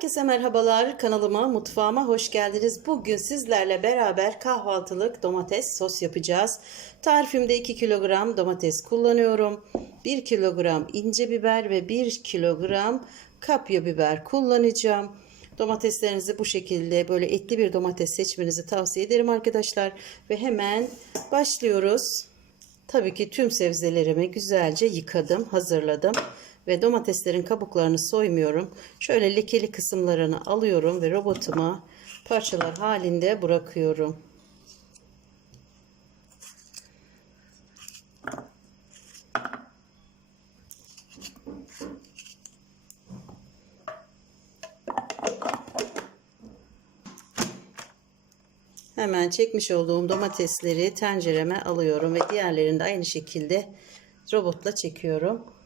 Herkese merhabalar. Kanalıma, mutfağıma hoş geldiniz. Bugün sizlerle beraber kahvaltılık domates sos yapacağız. Tarifimde 2 kilogram domates kullanıyorum. 1 kilogram ince biber ve 1 kilogram kapya biber kullanacağım. Domateslerinizi bu şekilde böyle etli bir domates seçmenizi tavsiye ederim arkadaşlar. Ve hemen başlıyoruz. Tabii ki tüm sebzelerimi güzelce yıkadım, hazırladım ve domateslerin kabuklarını soymuyorum. Şöyle lekeli kısımlarını alıyorum ve robotuma parçalar halinde bırakıyorum. Hemen çekmiş olduğum domatesleri tencereme alıyorum ve diğerlerini de aynı şekilde robotla çekiyorum.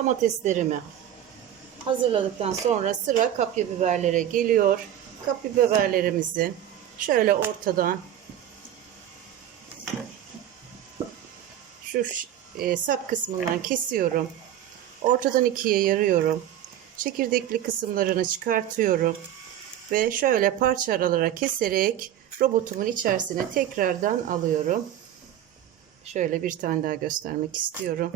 Domateslerimi hazırladıktan sonra sıra kapya biberlere geliyor. Kapya biberlerimizi şöyle ortadan şu e, sap kısmından kesiyorum. Ortadan ikiye yarıyorum. Çekirdekli kısımlarını çıkartıyorum. Ve şöyle parça aralara keserek robotumun içerisine tekrardan alıyorum. Şöyle bir tane daha göstermek istiyorum.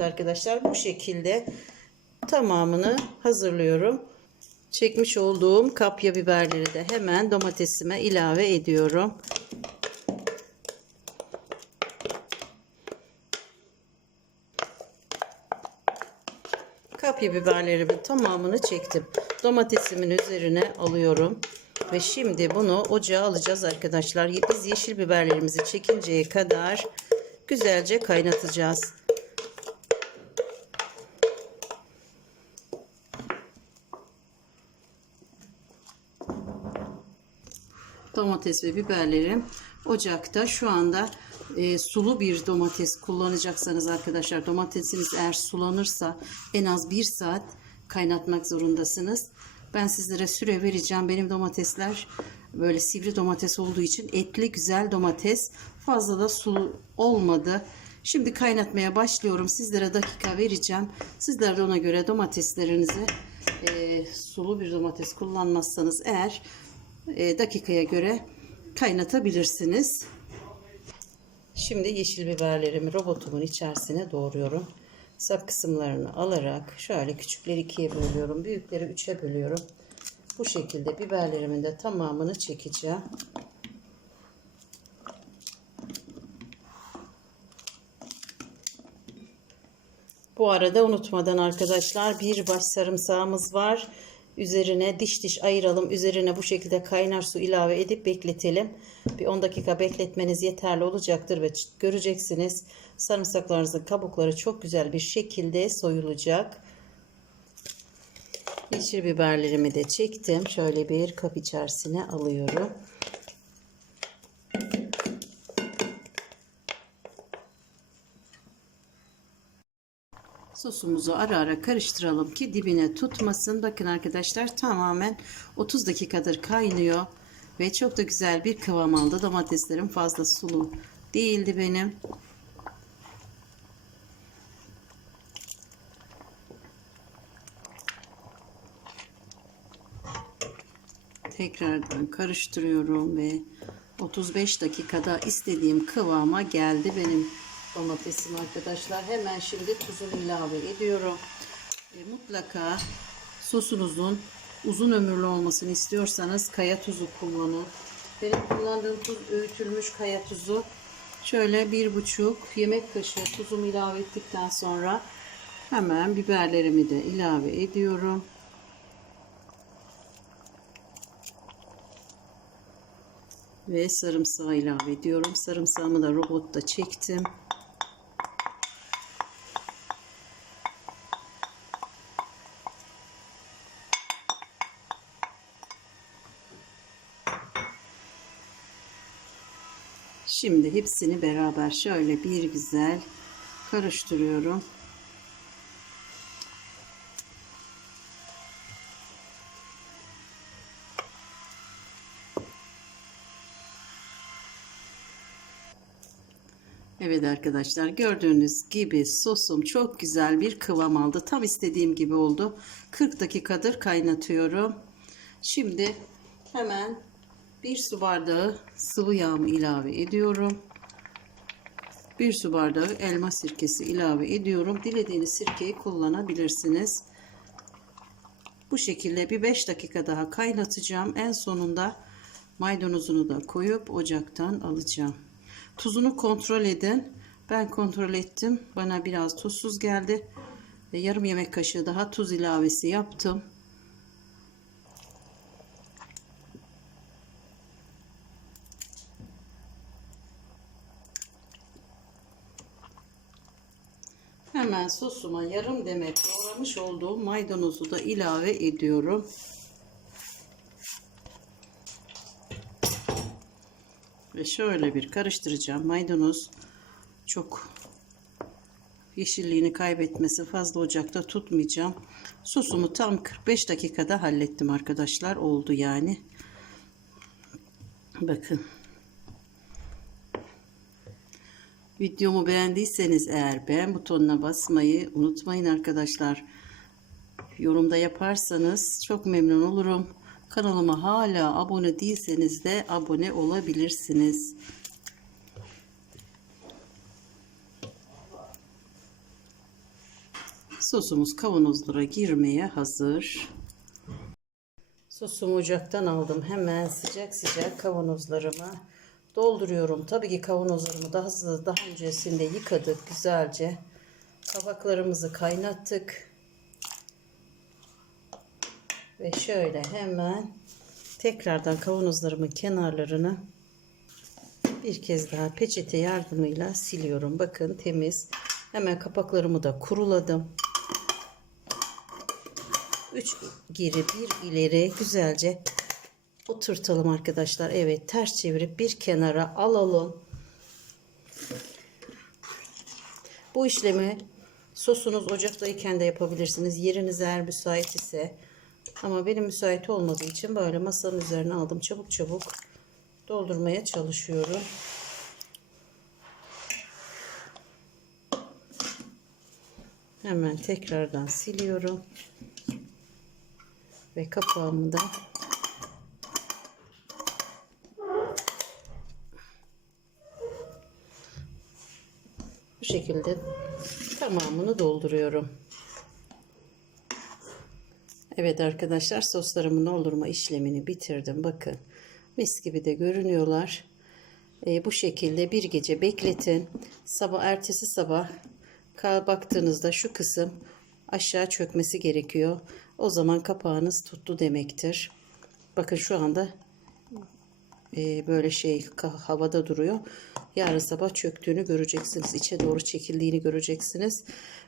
Evet arkadaşlar bu şekilde tamamını hazırlıyorum. Çekmiş olduğum kapya biberleri de hemen domatesime ilave ediyorum. Kapya biberlerimin tamamını çektim. Domatesimin üzerine alıyorum. Ve şimdi bunu ocağa alacağız arkadaşlar. Biz yeşil biberlerimizi çekinceye kadar güzelce kaynatacağız. Domates ve biberlerim ocakta. Şu anda e, sulu bir domates kullanacaksanız arkadaşlar domatesiniz eğer sulanırsa en az bir saat kaynatmak zorundasınız. Ben sizlere süre vereceğim. Benim domatesler böyle sivri domates olduğu için etli güzel domates. Fazla da sulu olmadı. Şimdi kaynatmaya başlıyorum. Sizlere dakika vereceğim. Sizler de ona göre domateslerinizi e, sulu bir domates kullanmazsanız eğer e, dakikaya göre kaynatabilirsiniz. Şimdi yeşil biberlerimi robotumun içerisine doğruyorum. Sap kısımlarını alarak şöyle küçükleri ikiye bölüyorum. Büyükleri üçe bölüyorum. Bu şekilde biberlerimin de tamamını çekeceğim. Bu arada unutmadan arkadaşlar bir baş sarımsağımız var. Üzerine diş diş ayıralım. Üzerine bu şekilde kaynar su ilave edip bekletelim. Bir 10 dakika bekletmeniz yeterli olacaktır ve göreceksiniz sarımsaklarınızın kabukları çok güzel bir şekilde soyulacak. Yeşil biberlerimi de çektim. Şöyle bir kap içerisine alıyorum. Sosumuzu ara ara karıştıralım ki dibine tutmasın. Bakın arkadaşlar tamamen 30 dakikadır kaynıyor. Ve çok da güzel bir kıvam aldı. Domateslerim fazla sulu değildi benim. Tekrardan karıştırıyorum ve 35 dakikada istediğim kıvama geldi benim domatesim arkadaşlar. Hemen şimdi tuzunu ilave ediyorum. E, mutlaka sosunuzun uzun ömürlü olmasını istiyorsanız kaya tuzu kullanın. Benim kullandığım tuz öğütülmüş kaya tuzu. Şöyle bir buçuk yemek kaşığı tuzumu ilave ettikten sonra hemen biberlerimi de ilave ediyorum. Ve sarımsağı ilave ediyorum. Sarımsağımı da robotta çektim. Şimdi hepsini beraber şöyle bir güzel karıştırıyorum. Evet arkadaşlar gördüğünüz gibi sosum çok güzel bir kıvam aldı. Tam istediğim gibi oldu. 40 dakikadır kaynatıyorum. Şimdi hemen bir su bardağı sıvı yağımı ilave ediyorum. Bir su bardağı elma sirkesi ilave ediyorum. Dilediğiniz sirkeyi kullanabilirsiniz. Bu şekilde bir 5 dakika daha kaynatacağım. En sonunda maydanozunu da koyup ocaktan alacağım. Tuzunu kontrol edin. Ben kontrol ettim. Bana biraz tuzsuz geldi. Yarım yemek kaşığı daha tuz ilavesi yaptım. Hemen sosuma yarım demet doğramış olduğum maydanozu da ilave ediyorum. Ve şöyle bir karıştıracağım. Maydanoz çok yeşilliğini kaybetmesi fazla ocakta tutmayacağım. Sosumu tam 45 dakikada hallettim arkadaşlar. Oldu yani. Bakın. Videomu beğendiyseniz eğer beğen butonuna basmayı unutmayın arkadaşlar. Yorumda yaparsanız çok memnun olurum. Kanalıma hala abone değilseniz de abone olabilirsiniz. Sosumuz kavanozlara girmeye hazır. Sosumu ocaktan aldım. Hemen sıcak sıcak kavanozlarıma dolduruyorum. Tabii ki kavanozlarımı daha hızlı daha öncesinde yıkadık güzelce. Tabaklarımızı kaynattık. Ve şöyle hemen tekrardan kavanozlarımın kenarlarını bir kez daha peçete yardımıyla siliyorum. Bakın temiz. Hemen kapaklarımı da kuruladım. 3 geri bir ileri güzelce oturtalım arkadaşlar. Evet ters çevirip bir kenara alalım. Bu işlemi sosunuz ocaktayken de yapabilirsiniz. Yeriniz eğer müsait ise. Ama benim müsait olmadığı için böyle masanın üzerine aldım. Çabuk çabuk doldurmaya çalışıyorum. Hemen tekrardan siliyorum. Ve kapağımı da şekilde tamamını dolduruyorum. Evet arkadaşlar soslarımın doldurma işlemini bitirdim. Bakın mis gibi de görünüyorlar. Ee, bu şekilde bir gece bekletin. Sabah ertesi sabah baktığınızda şu kısım aşağı çökmesi gerekiyor. O zaman kapağınız tuttu demektir. Bakın şu anda e, böyle şey havada duruyor. Yarın sabah çöktüğünü göreceksiniz. İçe doğru çekildiğini göreceksiniz.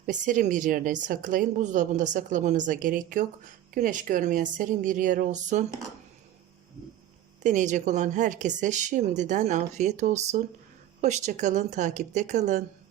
Ve serin bir yerde saklayın. Buzdolabında saklamanıza gerek yok. Güneş görmeyen serin bir yer olsun. Deneyecek olan herkese şimdiden afiyet olsun. Hoşçakalın, takipte kalın.